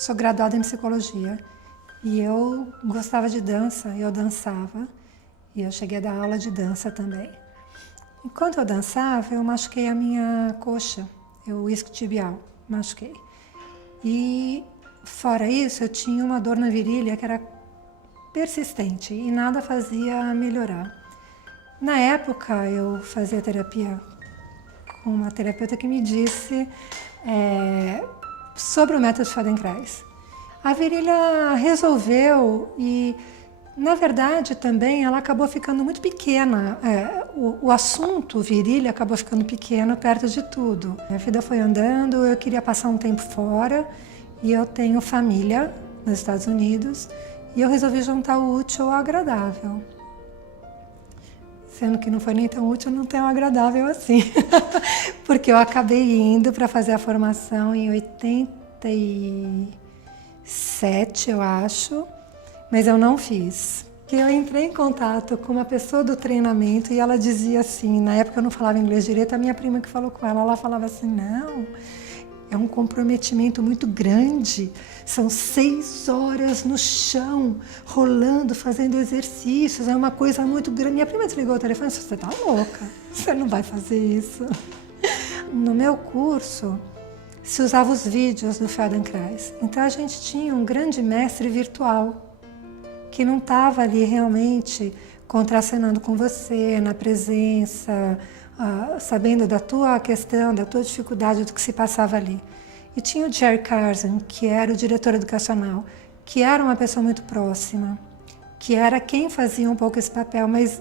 sou graduada em psicologia e eu gostava de dança, eu dançava e eu cheguei a dar aula de dança também. Enquanto eu dançava, eu machuquei a minha coxa, o isquiotibial, machuquei. E fora isso, eu tinha uma dor na virilha que era persistente e nada fazia melhorar. Na época, eu fazia terapia com uma terapeuta que me disse sobre o método Feldenkrais. A virilha resolveu e, na verdade, também ela acabou ficando muito pequena. O assunto virilha acabou ficando pequeno perto de tudo. A vida foi andando, eu queria passar um tempo fora e eu tenho família nos Estados Unidos e eu resolvi juntar o útil ao agradável. Sendo que não foi nem tão útil, não tão agradável assim. Porque eu acabei indo para fazer a formação em 87, eu acho, mas eu não fiz. Eu entrei em contato com uma pessoa do treinamento e ela dizia assim, na época eu não falava inglês direito, a minha prima que falou com ela falava assim, não, é um comprometimento muito grande, são 6 horas no chão, rolando, fazendo exercícios, é uma coisa muito grande. Minha prima desligou o telefone e disse, você tá louca, você não vai fazer isso. No meu curso, se usava os vídeos do Feldenkrais, então a gente tinha um grande mestre virtual, que não estava ali realmente contracenando com você, na presença, sabendo da tua questão, da tua dificuldade, do que se passava ali. E tinha o Jerry Carson, que era o diretor educacional, que era uma pessoa muito próxima, que era quem fazia um pouco esse papel, mas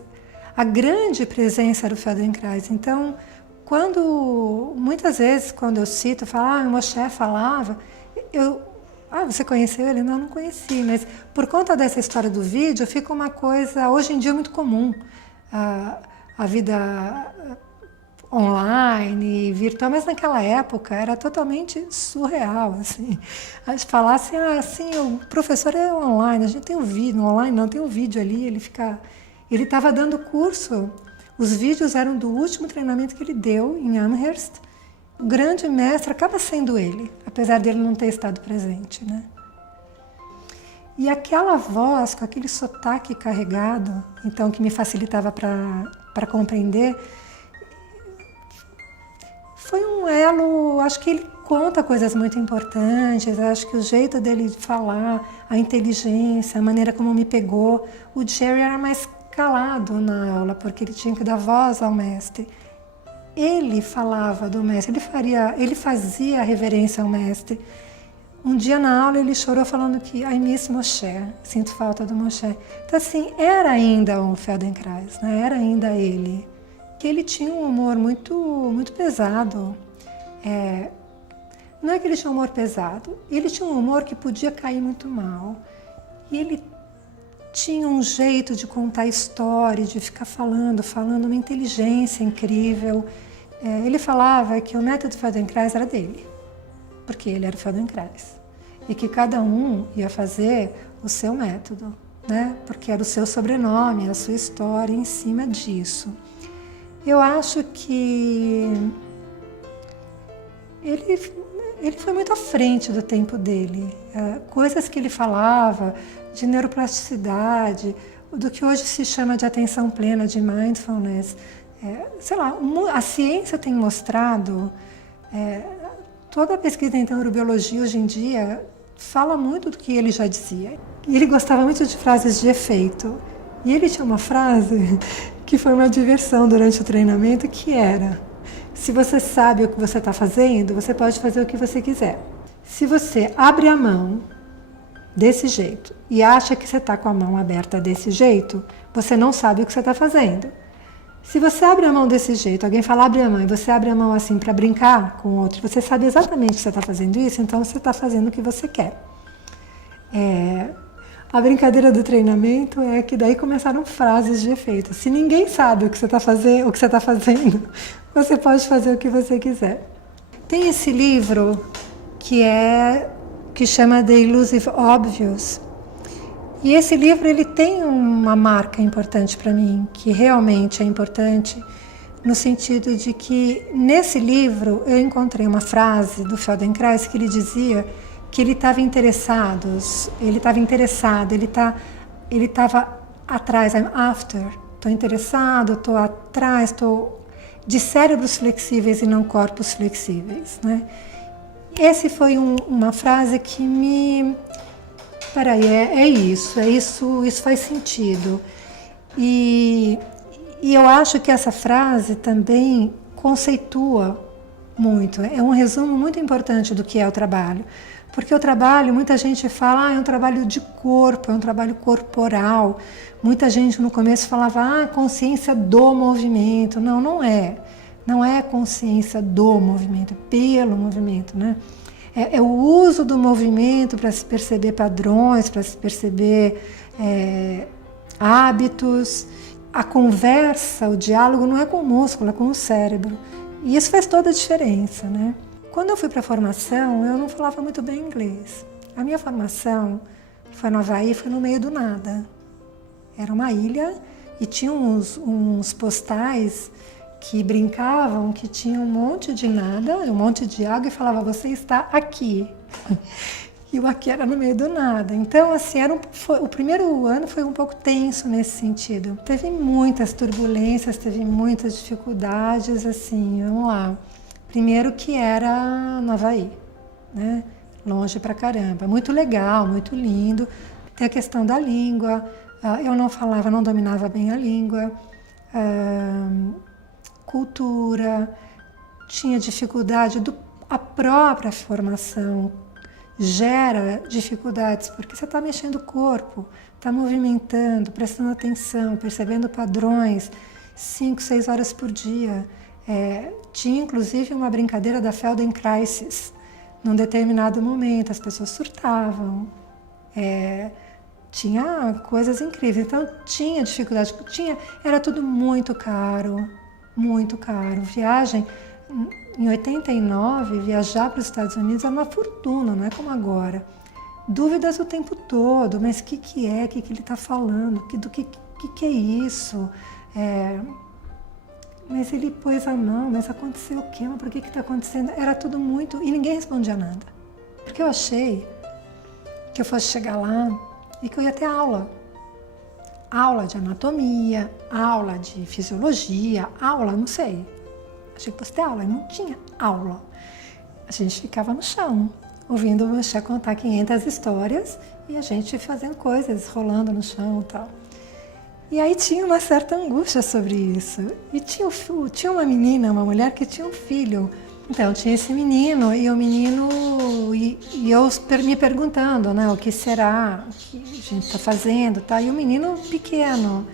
a grande presença era o Feldenkrais. Então, muitas vezes, quando eu cito, falo, o Moshe falava, você conheceu ele? Não conheci, mas por conta dessa história do vídeo, fica uma coisa, hoje em dia, muito comum. A vida online, virtual, mas naquela época era totalmente surreal, assim. A gente falasse, o professor é online, a gente tem um vídeo, online não, tem um vídeo ali, ele estava dando curso, os vídeos eram do último treinamento que ele deu em Amherst. O grande mestre acaba sendo ele, apesar dele não ter estado presente, né? E aquela voz, com aquele sotaque carregado, então que me facilitava para compreender, foi um elo, acho que ele conta coisas muito importantes, acho que o jeito dele de falar, a inteligência, a maneira como me pegou. O Jerry era mais calado na aula, porque ele tinha que dar voz ao mestre. Ele falava do mestre, ele fazia reverência ao mestre. Um dia na aula ele chorou falando que I miss Moshe, sinto falta do Moshe. Então assim, era ainda o Feldenkrais, né? Era ainda ele. Que ele tinha um humor muito, muito pesado. Não é que ele tinha um humor pesado, ele tinha um humor que podia cair muito mal. E ele tinha um jeito de contar história, de ficar falando, uma inteligência incrível. Ele falava que o método Feldenkrais era dele, porque ele era o Feldenkrais. E que cada um ia fazer o seu método, né? Porque era o seu sobrenome, a sua história em cima disso. Eu acho que ele foi muito à frente do tempo dele. Coisas que ele falava de neuroplasticidade, do que hoje se chama de atenção plena, de mindfulness. A ciência tem mostrado, toda a pesquisa em neurobiologia hoje em dia fala muito do que ele já dizia. E ele gostava muito de frases de efeito. E ele tinha uma frase que foi uma diversão durante o treinamento, que era: se você sabe o que você está fazendo, você pode fazer o que você quiser. Se você abre a mão desse jeito e acha que você está com a mão aberta desse jeito, você não sabe o que você está fazendo. Se você abre a mão desse jeito, alguém fala abre a mão, e você abre a mão assim para brincar com o outro, você sabe exatamente que você está fazendo isso, então você está fazendo o que você quer. A brincadeira do treinamento é que daí começaram frases de efeito. Se ninguém sabe o que você está fazendo, você pode fazer o que você quiser. Tem esse livro que chama The Elusive Obvious. E esse livro ele tem uma marca importante para mim, que realmente é importante, no sentido de que nesse livro eu encontrei uma frase do Feldenkrais que ele dizia que ele estava interessado, ele estava atrás, I'm after, estou interessado, estou atrás, estou de cérebros flexíveis e não corpos flexíveis, né? Esse foi uma frase que me... Peraí, isso faz sentido. E eu acho que essa frase também conceitua muito, é um resumo muito importante do que é o trabalho. Porque o trabalho, muita gente fala, é um trabalho de corpo, é um trabalho corporal. Muita gente no começo falava, consciência do movimento. Não, não é. Não é consciência do movimento, é pelo movimento, né? É o uso do movimento para se perceber padrões, para se perceber hábitos. A conversa, o diálogo não é com o músculo, é com o cérebro. E isso faz toda a diferença, né? Quando eu fui para a formação, eu não falava muito bem inglês. A minha formação foi no Havaí, foi no meio do nada. Era uma ilha e tinha uns postais que brincavam, que tinha um monte de nada, um monte de água e falava, você está aqui. E o aqui era no meio do nada. Então, assim, o primeiro ano foi um pouco tenso nesse sentido. Teve muitas turbulências, teve muitas dificuldades, assim, vamos lá. Primeiro que era no Havaí, né? Longe pra caramba. Muito legal, muito lindo. Tem a questão da língua. Eu não falava, não dominava bem a língua. Cultura. Tinha dificuldade. A própria formação gera dificuldades, porque você está mexendo o corpo, está movimentando, prestando atenção, percebendo padrões, 5, 6 horas por dia. Tinha inclusive uma brincadeira da Feldenkrais. Num determinado momento as pessoas surtavam, tinha coisas incríveis, então tinha dificuldade, era tudo muito caro, muito caro. Viagem, em 89, viajar para os Estados Unidos era uma fortuna, não é como agora. Dúvidas o tempo todo, mas o que é, o que ele está falando, do que é isso? Mas ele pôs a mão, mas aconteceu o quê? Mas por que está acontecendo? Era tudo muito... E ninguém respondia nada. Porque eu achei que eu fosse chegar lá e que eu ia ter aula. Aula de anatomia, aula de fisiologia, aula, não sei. Achei que fosse ter aula, e não tinha aula. A gente ficava no chão, ouvindo o meu chefe contar 500 histórias e a gente fazendo coisas, rolando no chão e tal. E aí tinha uma certa angústia sobre isso. E tinha uma menina, uma mulher que tinha um filho. Então tinha esse menino e o menino... E eu me perguntando, né, o que será que a gente está fazendo, tá? E o menino pequeno.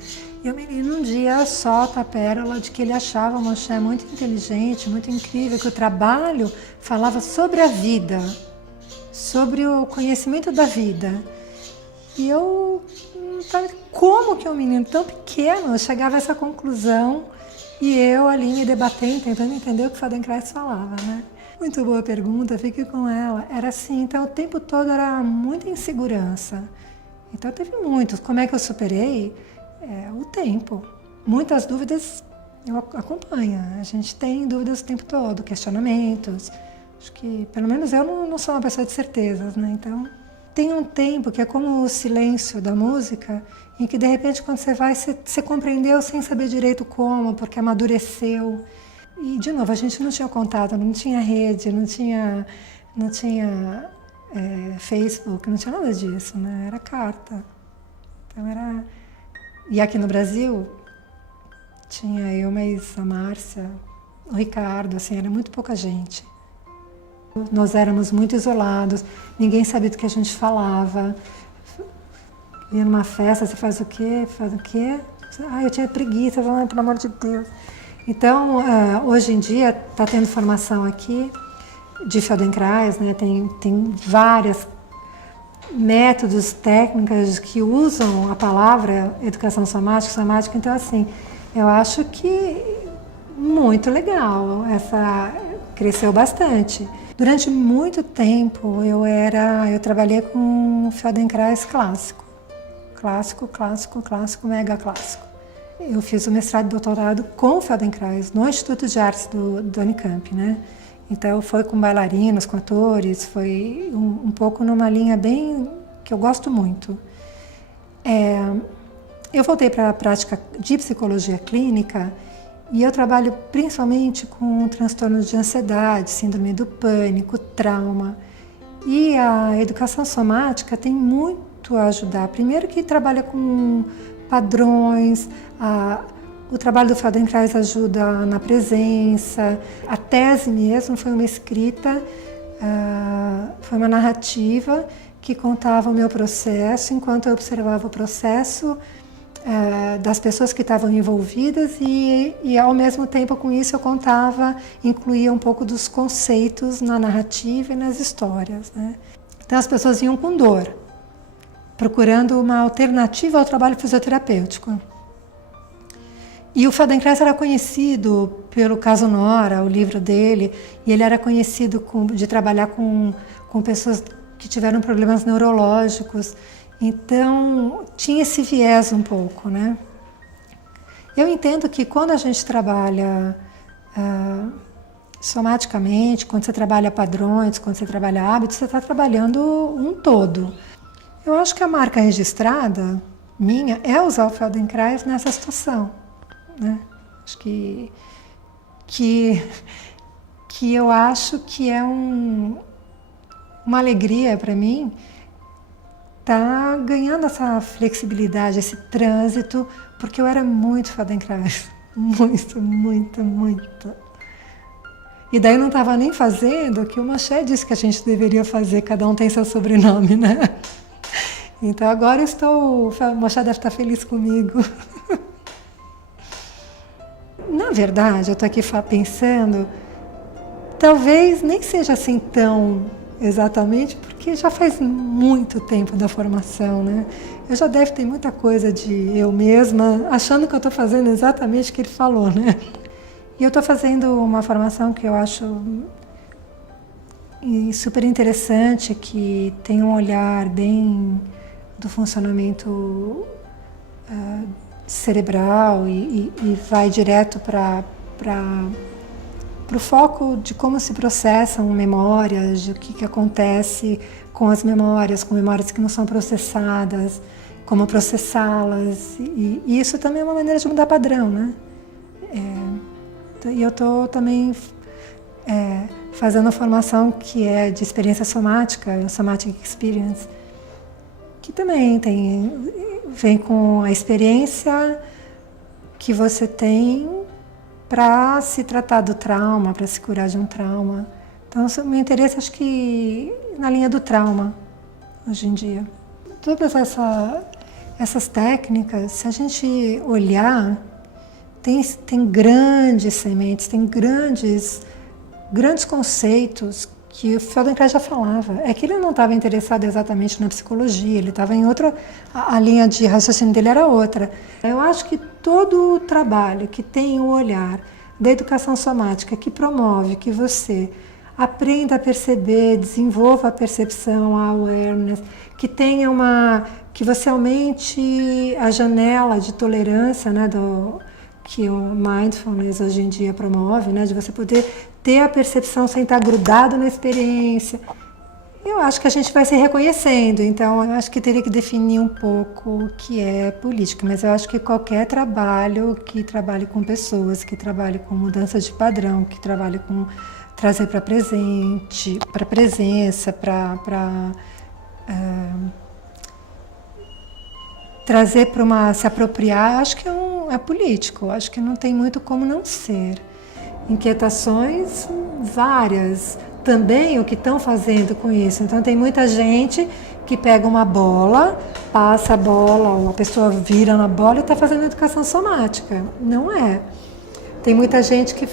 E o menino um dia solta a pérola de que ele achava uma mulher muito inteligente, muito incrível, que o trabalho falava sobre a vida, sobre o conhecimento da vida. E eu... Como que um menino tão pequeno chegava a essa conclusão e eu ali me debatendo, tentando entender o que Feldenkrais falava, né? Muito boa pergunta, fique com ela. Era assim, então o tempo todo era muita insegurança. Então teve muitos. Como é que eu superei? O tempo. Muitas dúvidas eu acompanho. A gente tem dúvidas o tempo todo, questionamentos. Acho que, pelo menos eu não sou uma pessoa de certezas, né? Então... Tem um tempo que é como o silêncio da música, em que de repente quando você vai, você compreendeu sem saber direito como, porque amadureceu. E de novo, a gente não tinha contato, não tinha rede, não tinha Facebook, não tinha nada disso, né? Era carta. Então era... E aqui no Brasil, tinha eu, mas a Márcia, o Ricardo, assim, era muito pouca gente. Nós éramos muito isolados, ninguém sabia do que a gente falava. Ia numa festa, você faz o quê? Faz o quê? Eu tinha preguiça, pelo amor de Deus. Então, hoje em dia, está tendo formação aqui de Feldenkrais, né? Tem vários métodos, técnicas que usam a palavra educação somática. Então, assim, eu acho que muito legal, cresceu bastante. Durante muito tempo eu trabalhei com Feldenkrais clássico, mega clássico. Eu fiz o mestrado e doutorado com Feldenkrais no Instituto de Artes do Unicamp, né? Então foi com bailarinos, com atores, foi um pouco numa linha bem que eu gosto muito. Eu voltei para a prática de psicologia clínica e eu trabalho principalmente com transtornos de ansiedade, síndrome do pânico, trauma. E a educação somática tem muito a ajudar. Primeiro que trabalha com padrões, o trabalho do Feldenkrais ajuda na presença. A tese mesmo foi uma escrita, foi uma narrativa que contava o meu processo, enquanto eu observava o processo das pessoas que estavam envolvidas e ao mesmo tempo com isso eu incluía um pouco dos conceitos na narrativa e nas histórias, né? Então as pessoas vinham com dor, procurando uma alternativa ao trabalho fisioterapêutico. E o Feldenkrais era conhecido pelo caso Nora, o livro dele, e ele era conhecido de trabalhar com pessoas que tiveram problemas neurológicos. Então, tinha esse viés um pouco, né? Eu entendo que quando a gente trabalha somaticamente, quando você trabalha padrões, quando você trabalha hábitos, você está trabalhando um todo. Eu acho que a marca registrada minha é usar o Feldenkrais nessa situação, né? Acho que eu acho que é uma alegria para mim tá ganhando essa flexibilidade, esse trânsito, porque eu era muito Feldenkrais, muito. E daí eu não estava nem fazendo o que o Machê disse que a gente deveria fazer, cada um tem seu sobrenome, né? Então agora o Machê deve estar feliz comigo. Na verdade, eu estou aqui pensando, talvez nem seja assim tão exatamente, porque já faz muito tempo da formação, né? Eu já devo ter muita coisa de eu mesma, achando que eu estou fazendo exatamente o que ele falou, né? E eu estou fazendo uma formação que eu acho super interessante, que tem um olhar bem do funcionamento cerebral e vai direto para o foco de como se processam memórias, de o que acontece com as memórias, com memórias que não são processadas, como processá-las. E isso também é uma maneira de mudar padrão, né? E eu estou também fazendo uma formação que é de experiência somática, Somatic Experience, que também vem com a experiência que você tem para se tratar do trauma, para se curar de um trauma. Então, o meu interesse, acho que na linha do trauma, hoje em dia. Todas essas técnicas, se a gente olhar, tem grandes sementes, tem grandes conceitos que o Feldenkrais já falava. É que ele não estava interessado exatamente na psicologia, ele estava em outra... A linha de raciocínio dele era outra. Eu acho que todo o trabalho que tem o olhar da educação somática, que promove que você aprenda a perceber, desenvolva a percepção, a awareness, que você aumente a janela de tolerância, né, que o mindfulness hoje em dia promove, né, de você poder ter a percepção sem estar grudado na experiência. Eu acho que a gente vai se reconhecendo, então eu acho que teria que definir um pouco o que é política, mas eu acho que qualquer trabalho que trabalhe com pessoas, que trabalhe com mudança de padrão, que trabalhe com trazer para presente, para presença, para trazer para se apropriar, acho que é político, acho que não tem muito como não ser. Inquietações várias, também o que estão fazendo com isso. Então tem muita gente que pega uma bola, passa a bola, ou a pessoa vira na bola e está fazendo educação somática. Não é. Tem muita gente que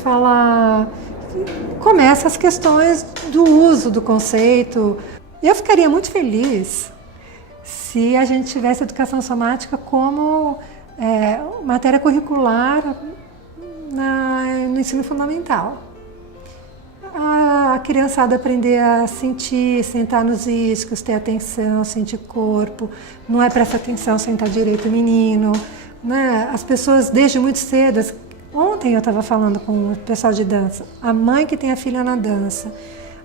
começa as questões do uso do conceito. Eu ficaria muito feliz se a gente tivesse educação somática como matéria curricular no ensino fundamental. A criançada aprender a sentir, sentar nos iscos, ter atenção, sentir corpo, não é prestar atenção, sentar direito o menino, né? As pessoas desde muito cedo, Ontem eu estava falando com o pessoal de dança, a mãe que tem a filha na dança,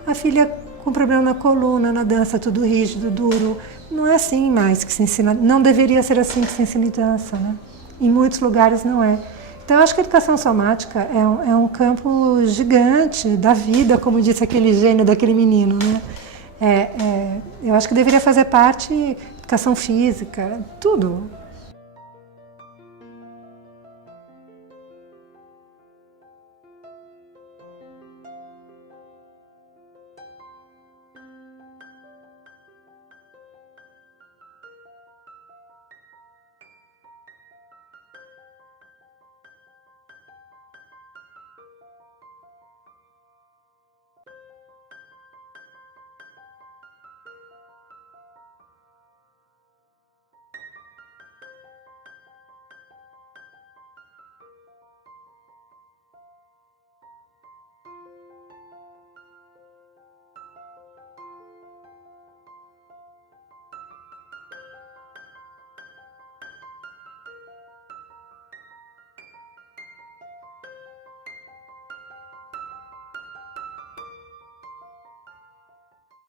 a filha com problema na coluna, na dança, tudo rígido, duro. Não é assim mais que se ensina, não deveria ser assim que se ensina em dança, né? Em muitos lugares não é. Então, eu acho que a educação somática é um campo gigante da vida, como disse aquele gênio daquele menino, né? Eu acho que deveria fazer parte educação física, tudo.